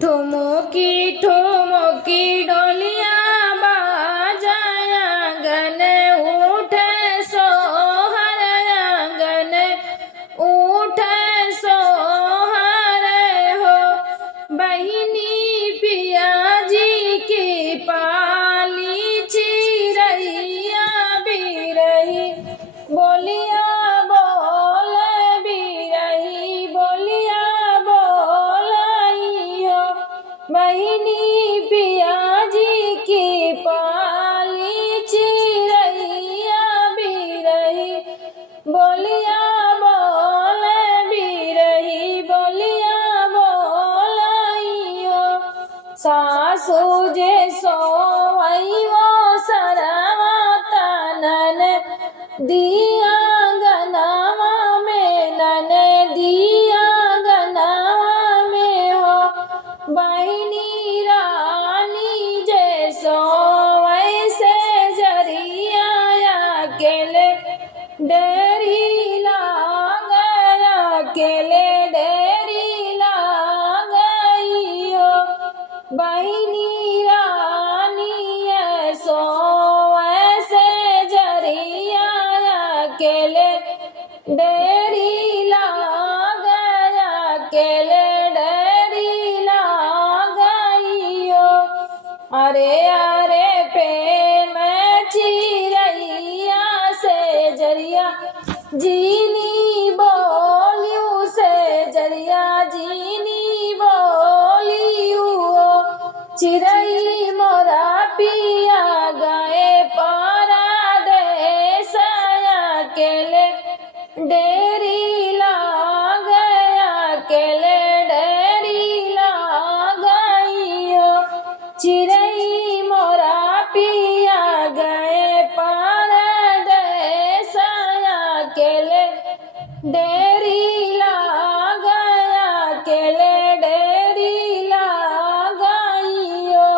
ठुमुकी ठुमुकी डोलिया बाजाय आंगन उठे सोहर आंगन उठे सोहर हो। बहिनी पिया जी की पाली चिरैया बिरही बोलिया बोल बिरही बोलिया बोलाई हो। बहिनी पिया जी की पाली चिरैया बिरही बोलिया बोल बिरही बोलिया बोलाई हो। सासू जे सोई वो सरवा तनन दिया गनावा में नन दिया गनावा में हो। बहिनी रानी जैसो वैसे जरिया अकेले डेरी लाग अकेले डेरी लागई हो। बहिनी रानी ऐसो ऐसे जरिया अकेले डेरी लाग अकेले डेरी लागई हो। अरे अरे प्रेम चिरैया से जरिया जीनी बोलियू से जरिया जीनी बोलियू चिरई मोरा पिया गए परदेस अकेले डेरी लाग अकेले डेरी लागई हो। चिरई मोरा पिया गए परदेस अकेले डेरी लाग अकेले डेरी लागई हो।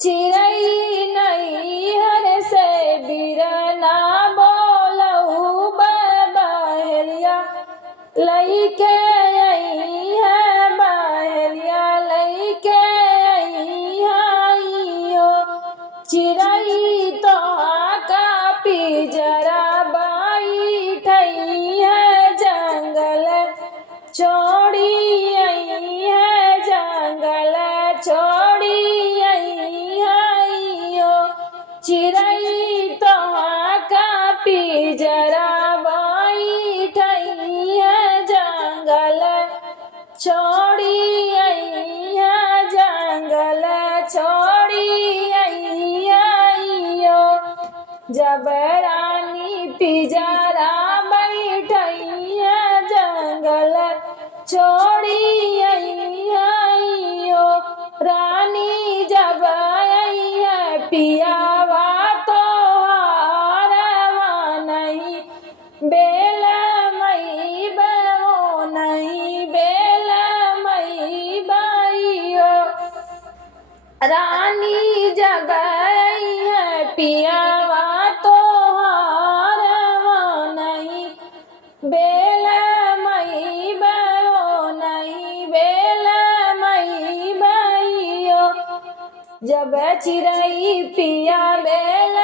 चिरई नैहर से बिरना बोलऊ बहेलिया लईके आई है बहेलिया लईके आई हो। चिरई तो का पिजरा बैठई है जंगल छोड़ी आई है जंगल छोड़ी आई हो। चिरई तो का पिजरा बैठई है जंगल छोड़ी आई है जंगल छोड़ी आई हो। जब रानी पिजरा बैठई है जंगल छोड़ी आई हो। रानी जब आई है पियावा तो हारवा नहीं बेल मई बो नहीं बेल मई बाई हो। रानी जब आई है पियावा तो हारवा नहीं बेल मई बो नहीं बेल मई बाई हो। जब चिरई पिया बेल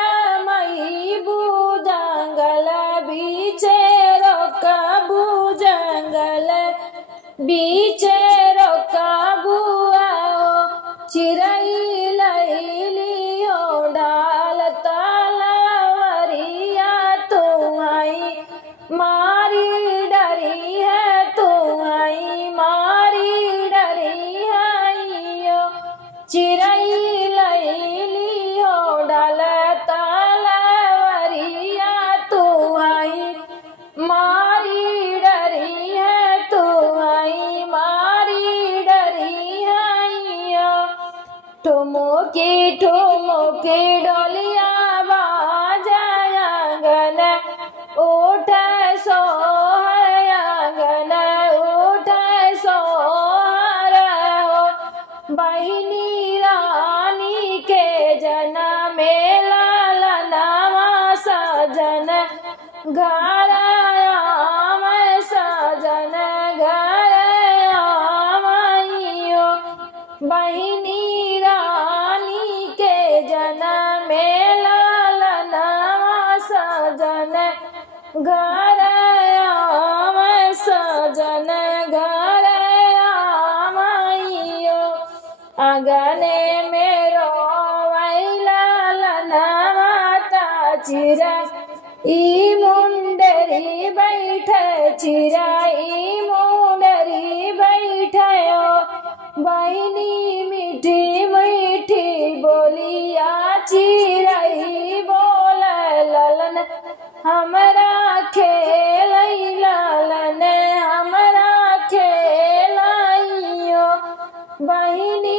मई भूजंगल बीचे रोका भूजंगल बीचे रोका बुआ चिरई लैली हो डाल तलवरिया तू आई मारी डरी है तू आई मारी डरी है हो। चिरई लैली हो डाल तलवरिया तू आई मारी डरी है तू आई मारी डरी है हो। ठुमुकी ठुमुकी डोलिया बाजाय आंगन उठे सोहर आंगन उठे सोहर हो। बहिनी रानी के जनम लालनावा सजन घर आम सजन घर आम बहिनी रानी के जनम लालनवा सजन घर आवे सजन घर आवाइयो अगने में रोवै लालनवा ता चिरा ई मुंडरी बैठे चिराई मुंडरी बैठयो बहिनी मीठी मीठी बोलिया चिराई बोल ललन हमरा खेल ललन हमरा खेलाइयो बहिनी